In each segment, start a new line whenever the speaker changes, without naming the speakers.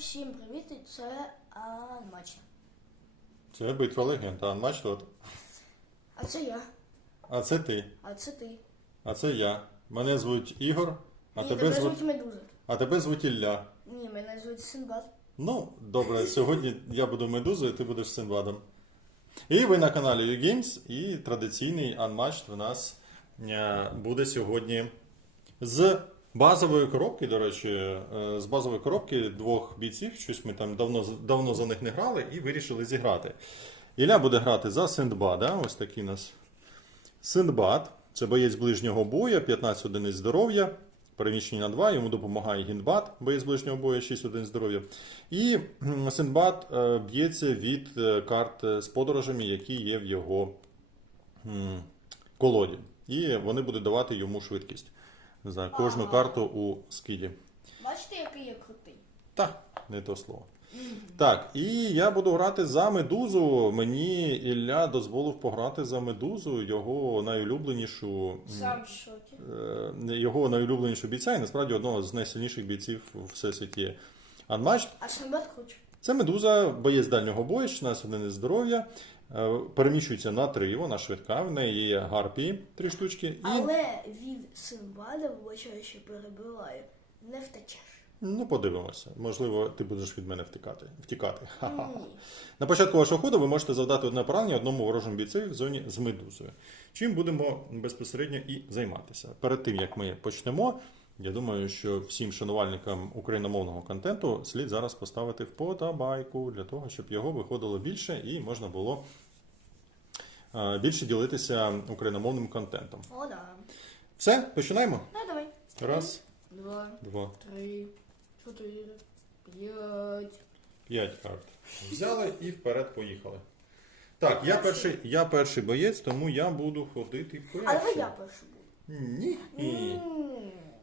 всім привіт, і це Анмач.
Це битва легенд, а матч тут.
А це я,
А це ти.
а це ти.
А це я. Мене звуть Ігор, а
Ні,
тебе звуть.
Медуза.
А тебе звуть Ілля.
Ні, мене звуть Синбад.
Ну, добре, сьогодні я буду медузою, ти будеш Синбадом. І ви на каналі YouGames, і традиційний Unmatched у нас е, буде сьогодні з базової коробки, до речі, е, з базової коробки двох бійців. Щось ми там давно, давно за них не грали і вирішили зіграти. Ілля буде грати за Синдбада. Ось такий у нас Синдбад. Це боєць ближнього бою, 15 одиниць здоров'я. Переміщення на 2, йому допомагає Гіндбад, боєць ближнього бою, 6 одиниць здоров'я. І Синдбад е, б'ється від е, карт з подорожами, які є в його колоді. І вони будуть давати йому швидкість за кожну
Ага.
карту у скіді.
Бачите, який я крутий?
Та, не то слово. Так, і я буду грати за медузу. Мені Ілля дозволив пограти за медузу, його найулюбленішу.
Сам в шокі.
е, його найулюбленішого бійця і насправді одного з найсильніших бійців у всесвіті Unmatched.
А Синбад хоче.
Це медуза, боєць дальнього бою, 16 одиниць здоров'я, переміщується на 3, вона швидка, в неї є гарпії 3 штучки. І
Але від Синбада, вибачаю, що перебиваю, не втечеш.
ну, подивимося. Можливо, ти будеш від мене втікати. втікати.
Ні.
На початку вашого ходу ви можете завдати одне поранення одному ворожому бійцеві в зоні з медузою. Чим будемо безпосередньо і займатися. Перед тим як ми почнемо, я думаю, що всім шанувальникам україномовного контенту слід зараз поставити вподобайку для того, щоб його виходило більше і можна було е, більше ділитися україномовним контентом.
О, да.
Все, починаємо.
Ну, давай.
Раз,
Два,
два,
три, чотири, п'ять.
п'ять карт. Взяли і вперед поїхали. Так, я перший, я перший боєць, тому я буду ходити
А
перший.
давай я перший буду.
Ні. Ні.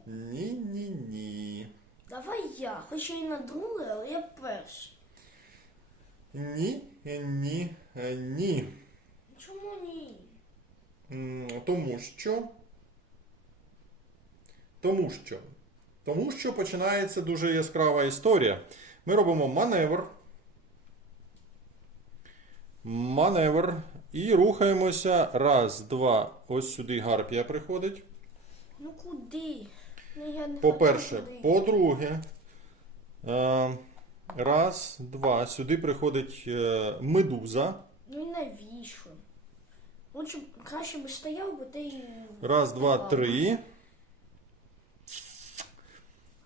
М,
Ні, ні, ні.
Давай я, хоча й на друге, але я перший.
Ні, ні, е, ні.
Чому ні?
М, Тому що. Тому що. Тому що починається дуже яскрава історія. Ми робимо маневр. Маневр. І рухаємося. Раз, два. Ось сюди гарпія приходить.
Ну куди? Ну,
По-перше, по-друге, е, раз, два. Сюди приходить е, медуза.
Ну і навіщо? Лучше краще би стояв, бо ти.
Раз, два, три.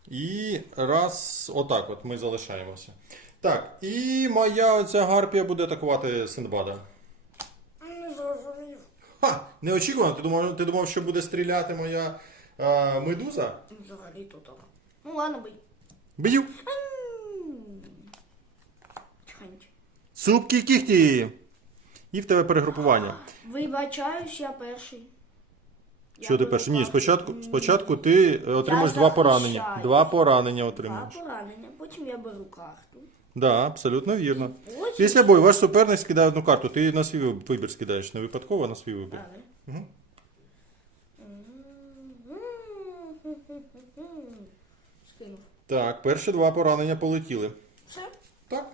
І раз, отак от ми залишаємося. Так, і моя оця гарпія буде атакувати Синдбада.
Не зрозумів.
Ха! Неочікувано. Ти думав, ти думав, що буде стріляти моя е, медуза?
Взагалі то так. Ну ладно, бий.
Б'ю!
М. Тихонько.
Цупкі кіхті! І в тебе перегрупування.
Вибачаюсь, я перший.
Що
Я
ти перший? Ні, спочатку, спочатку ти е, отримаєш два поранення.
захищаю.
Два поранення
Два
отримаєш.
поранення, потім я беру карту.
Да, абсолютно вірно.
Потім...
Після бою ваш суперник скидає одну карту. Ти на свій вибір скидаєш, не випадково, а на свій вибір.
Далі.
Мгм.
Скинув.
Так, перші два поранення полетіли.
Все?
Так.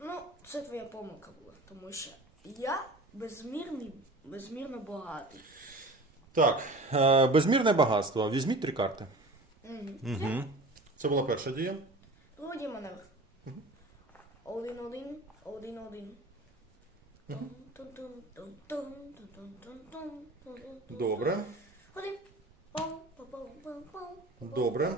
Ну, це твоя помилка була, тому що я безмірний, безмірно багатий.
Так, е, безмірне багатство. Візьміть три карти. Угу. Це була перша дія.
Проводі маневр. Один-один, один-один.
Добре.
Один.
Добре.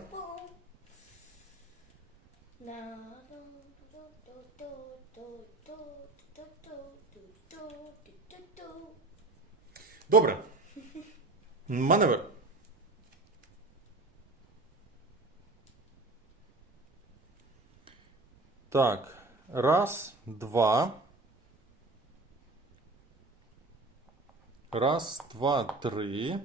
Добре. Маневр. Так. Раз, два. Раз, два, три.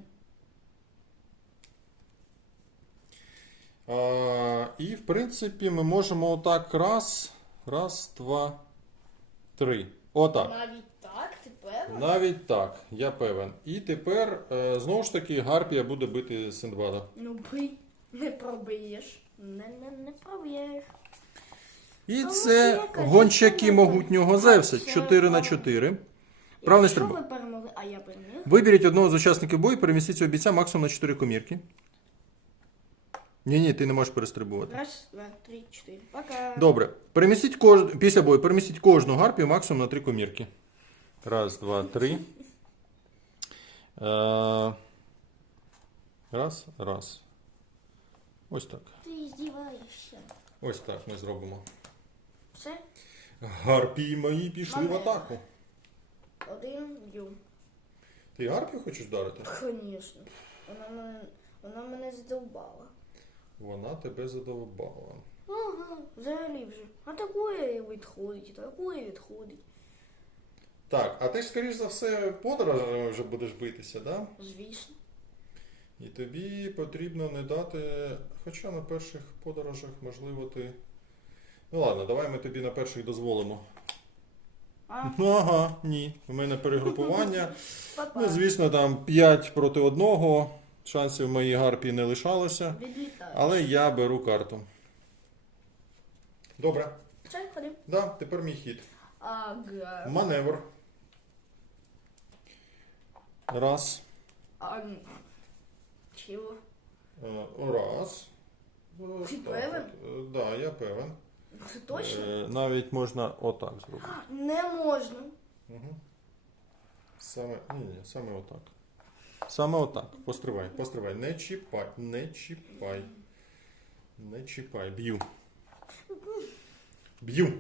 І, в принципі, ми можемо отак раз, раз, два, три. Отак.
Навіть так, ти певен?
Навіть так, я певен. І тепер е, знову ж таки Гарпія буде бити Синдбада.
Ну бий, не пробиєш. Не, не, не проб'єш.
І
А
це
може, яка
гончаки
частина
могутнього
там?
Зевса 4 на 4. Правильний
Якщо
стрибок.
ви перемогли, а я переміг.
Виберіть одного з учасників бою перемістіть цього бійця максимум на 4 комірки. Ні, ні, ти не можеш перестрибувати.
Раз, два, три, чотири. Пока.
Добре. Перемістіть кож... після бою перемістіть кожну гарпію максимум на 3 комірки. Раз, два, три. Е... Раз, раз. Ось так.
Ти здіваєшся.
Ось так ми зробимо.
Все?
Гарпії мої пішли в
Мене.
атаку.
Один б'ю.
Ти гарпію хочеш вдарити?
Звісно. Вона мене, вона мене задовбала.
Вона тебе задовбала.
Ага, взагалі вже. Атакує і відходить, і відходить.
Так, а ти ж, скоріш за все, подорож вже будеш битися, да?
Звісно.
І тобі потрібно не дати. Хоча на перших подорожах, можливо, ти. Ну ладно, давай ми тобі на перших дозволимо.
А,
ага, ні. У мене перегрупування. Ну, звісно, там 5 проти 1. Шансів моїй гарпії не лишалося.
Відлітаю.
Але я беру карту. Добре.
Все, ходим.
Да, тепер мій хід.
Ага.
Маневр. Раз.
А, чого?
Е, Раз.
Ти
так
певен?
от. Е, Да, я певен.
Це точно?
Е, Навіть можна отак зробити.
Не можна.
Саме, ні, ні, саме отак. Саме отак. Постривай, постривай. Не чіпай, не чіпай. Не чіпай. Б'ю. Б'ю.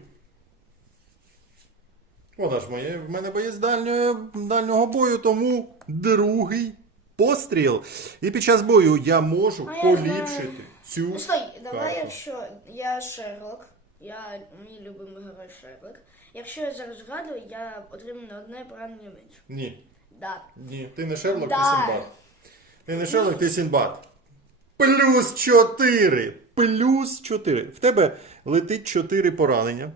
Вона ж моє, в мене боєць дальнього, дальнього бою, тому другий постріл. І під час бою я можу
А я
поліпшити цю.
Ну стой, давай,
карту.
якщо я Шерлок, я мій любимий герой Шерлок. Якщо я зараз згадую, я отримую на одне поранення менше.
Ні,
Да.
ні, ти не Шерлок, ти
Да.
Сінбад. Ти не Шерлок, ти Сінбад. Плюс 4. Плюс 4. В тебе летить 4 поранення.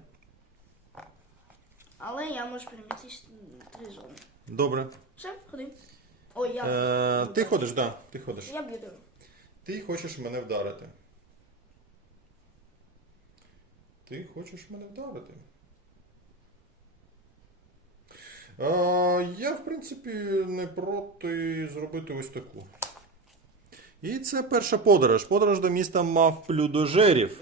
Але я можу переміститися на три зони.
Добре.
Все, ходи. Ой, я.
Е, ти ходиш, так, да, ти ходиш.
Я б'ю тебе.
Ти хочеш мене вдарити. Ти хочеш мене вдарити. Е, я, в принципі, не проти зробити ось таку. І це перша подорож. Подорож до міста мав плюдожерів.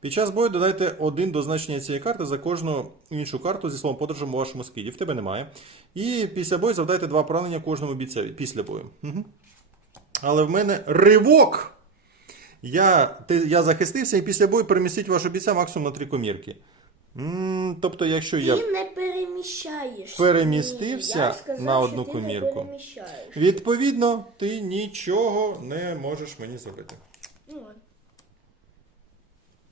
Під час бою додайте один до значення цієї карти за кожну іншу карту зі словом подорожем у вашому скиді. В тебе немає. І після бою завдайте два поранення кожному бійцеві. Після бою. Угу. Але в мене ривок! Я, ти, я захистився і після бою перемістіть вашого бійця максимум на три комірки. м тобто, якщо
Ти
я
не переміщаєш.
перемістився
сказав,
на одну комірку. Відповідно, ти нічого не можеш мені зробити.
Ну, ладно.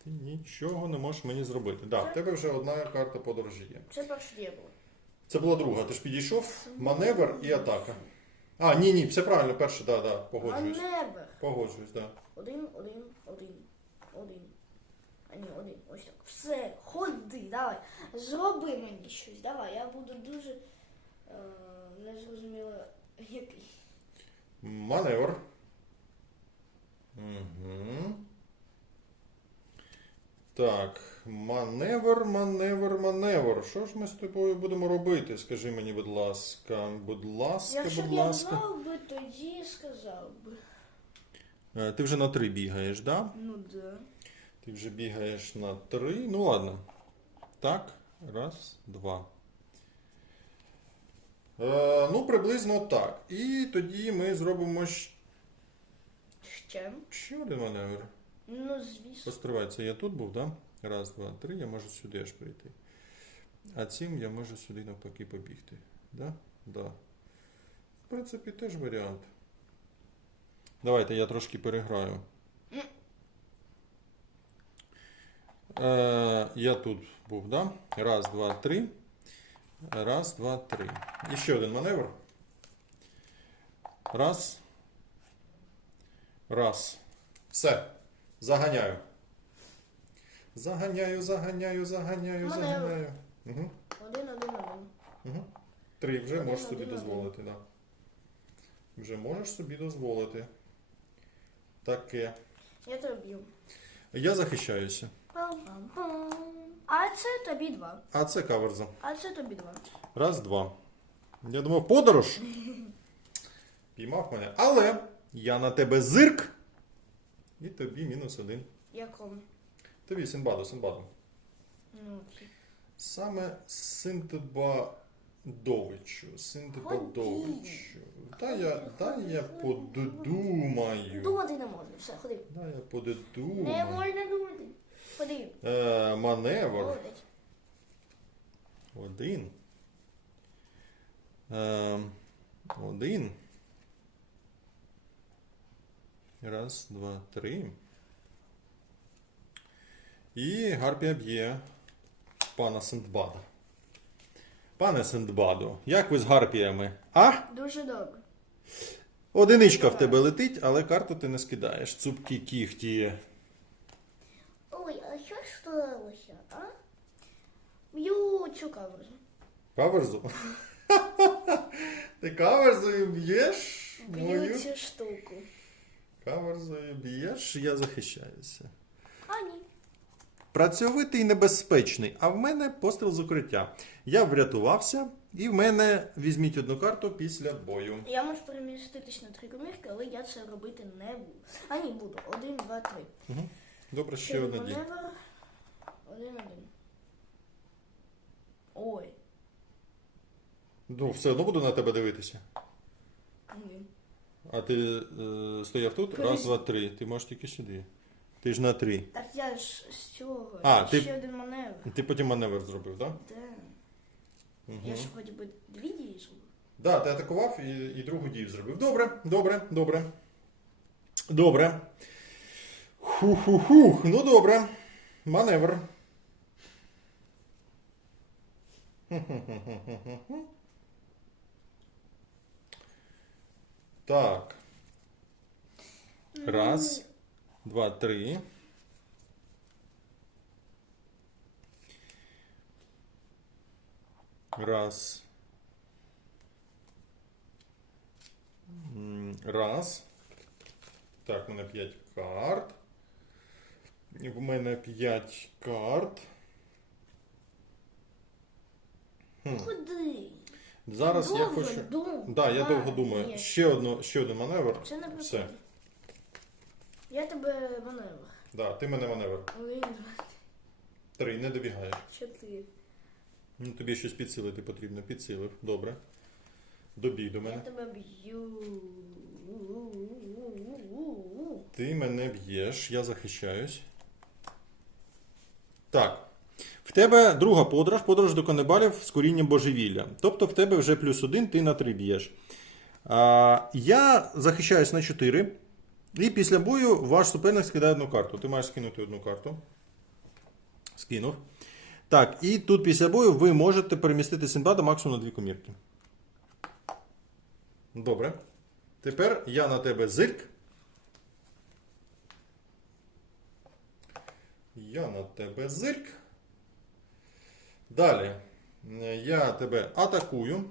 Ти нічого не можеш мені зробити. Так, да, в тебе вже одна карта подорожі є.
Це перша дія була.
Це була друга. Ти ж підійшов, маневр і атака. А, ні, ні, все правильно, перше, да, да, погоджуюсь.
Маневр.
Погоджуюсь, да.
Один, один, один, один. А ні, один. Ось так. Все, ходи, давай. Зроби мені щось. Давай, я буду дуже е, незрозуміло який.
Маневр. Угу. Так, маневр, маневр, маневр. Що ж ми з тобою будемо робити? Скажи мені, будь ласка. Будь ласка,
Якщо б
будь
я
ласка.
знав би, тоді сказав би.
Е, Ти вже на три бігаєш, да?
Ну да.
Ти вже бігаєш на три. Ну ладно. Так, раз, два. Е, ну, приблизно так. І тоді ми зробимо щ-
Ще?
ще один маневр.
Ну, звісно.
Постривай, це я тут був, да? Раз, два, три, я можу сюди аж прийти. А цим я можу сюди навпаки побігти. Да? Да. В принципі, теж варіант. Давайте я трошки переграю. Е, я тут був, да? Раз, два, три. Раз, два, три. І ще один маневр. Раз. Раз. Все. Заганяю. Заганяю, заганяю, заганяю,
Маневр.
заганяю. Угу.
Один, один, один.
Угу. Три вже
Один,
можеш собі
один,
дозволити, так. Да. Вже можеш собі дозволити. Таке.
Я тебе б'ю.
Я захищаюся.
Пам-пам-пам. А це тобі два.
А це каверза.
А це тобі два.
Раз, два. Я думав, подорож. Піймав мене. Але я на тебе зирк. І тобі мінус один.
Якому?
Тобі Синбаду, Синбаду.
Ну, окей.
Саме Синтбадовичу. Синтбадовичу. Та я, та я подумаю.
Думати не можна. Все, ходи.
Да, я
Не
подумаю.
можна думати. Ходи.
Е, маневр. Один. Е, один. Раз, два, три. І Гарпія б'є пана Синдбада. Пане Синдбаду, як ви з Гарпіями? А?
Дуже добре.
Одиничка в тебе летить, але карту ти не скидаєш. Цупкі кіхті.
Ой, а що сталося, а? Б'ю цю каверзу.
Каверзу? Ти каверзою б'єш?
Б'ю цю штуку.
каверзою б'єш, я захищаюся.
А ні.
Працьовитий і небезпечний, а в мене постріл з укриття. Я врятувався, і в мене візьміть одну карту після бою.
Я можу переміститись на три комірки, але я це робити не буду. А ні, буду. Один, два, три.
Угу. Добре, ще одна дія.
маневр. Ой.
Ну, все одно буду на тебе дивитися. А ти е, стояв тут?
Колись-
Раз, два, три. Ти можеш тільки сюди. Ти ж на три.
Так я ж з цього.
А,
ще один маневр.
Ти потім маневр зробив, так?
Да.
Да? Угу.
Я ж вроді би дві дії зробив.
Да, ти атакував і, і другу дію зробив. Добре, добре, добре. Добре. Хух-хух-хух. Ну добре. Маневр. Так. Раз, два, три. Раз. Раз. Так, у мене 5 карт. В мене 5 карт. Хм.
Куди?
Зараз я
Довго
хочу. Да, я довго думаю.
ні.
Ще, одну, ще один маневр.
Це не
Все.
Я тебе маневр.
Да, ти мене маневр.
Один, два,
Три, не добігаєш.
чотири.
Ну, тобі щось підсилити потрібно. Підсилив. Добре. Добіг до
Я
мене.
тебе б'ю.
Ти мене б'єш, я захищаюсь. Так. Тебе друга подорож, подорож до канибалів з корінням божевілля. Тобто в тебе вже плюс один, ти на три б'єш. Я захищаюсь на 4. І після бою ваш суперник скидає одну карту. Ти маєш скинути одну карту. Скинув. Так, і тут після бою ви можете перемістити Синбада максимум на дві комірки. Добре. Тепер я на тебе зирк. Я на тебе зирк. Далі. е, Я тебе атакую.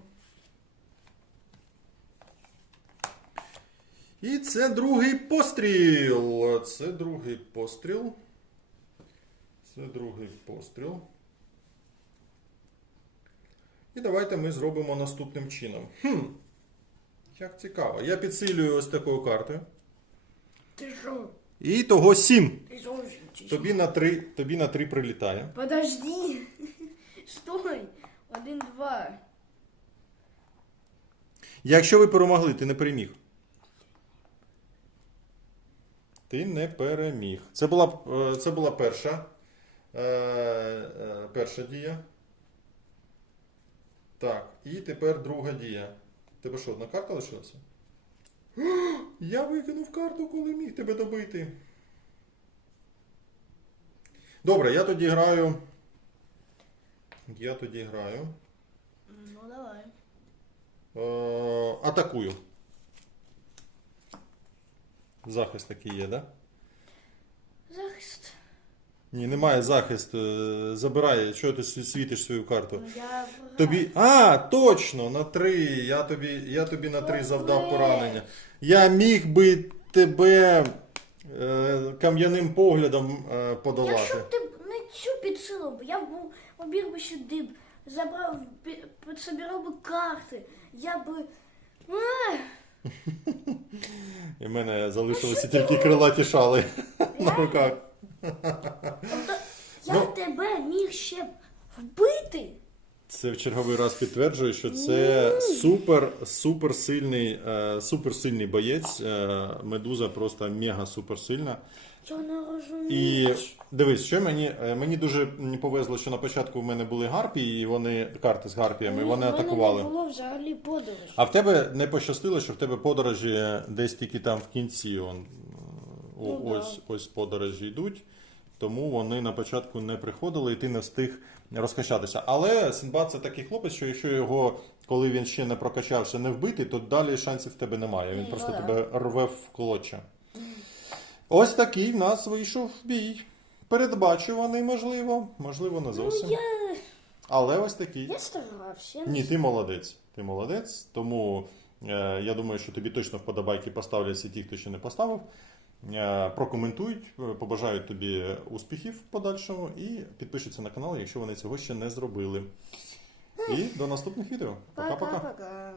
І це другий постріл. Це другий постріл. Це другий постріл. І давайте ми зробимо наступним чином. Хм. Як цікаво. Я підсилюю ось такою картою.
Ти що?
І того 7.
Ти чи
Тобі на 3, тобі на 3 прилітає.
Подожди. Стой. Один, два.
Якщо ви перемогли, ти не переміг. Ти не переміг. Це була, е, це була перша, е, е, перша дія. Так, і тепер друга дія. Тебе що, одна карта лишилася? Я викинув карту, коли міг тебе добити. Добре, я тоді граю. Я тоді граю.
Ну давай.
Е, атакую. Захист такий є, да?
Захист.
Ні, немає захист. е, Забирай, що ти світиш свою карту.
Ну, Я
Тобі. А, точно, на три. Я тобі, я тобі на три завдав поранення. Я міг би тебе е, кам'яним поглядом е, подолати.
Якщо б ти не цю підсилив, я був- побіг би сюди, б, забрав, бі- підсобирав би карти, я би. Ех,
І в мене залишилися тільки крилаті шали на руках.
Я
Ну.
тебе міг ще вбити.
Це в черговий раз підтверджує, що це супер, супер сильний, е, супер сильний боєць. Е, Медуза просто мега супер сильна.
Я не
І дивись, що мені, е, мені дуже повезло, що на початку в мене були гарпії, і вони карти з гарпіями,
Ні,
вони атакували.
не було взагалі подорожі.
А в тебе не пощастило, що в тебе подорожі десь тільки там в кінці. Он, о,
Ну, да.
ось, ось подорожі йдуть. Тому вони на початку не приходили, і ти не встиг розкачатися. Але Синбад це такий хлопець, що якщо його, коли він ще не прокачався, не вбити, то далі шансів в тебе немає. Він
Ну,
просто тебе рве в клоча. Ось такий в нас вийшов бій. Передбачуваний, можливо, можливо, не зовсім.
Ну, Я,
Але ось такий.
я старався.
Ні, ти молодець. Ти молодець. Тому е, я думаю, що тобі точно вподобайки поставляться ті, хто ще не поставив. Е, прокоментують, е, побажають тобі успіхів в подальшому і підпишуться на канал, якщо вони цього ще не зробили. І до наступних відео. Пока-пока.
Пока-пока.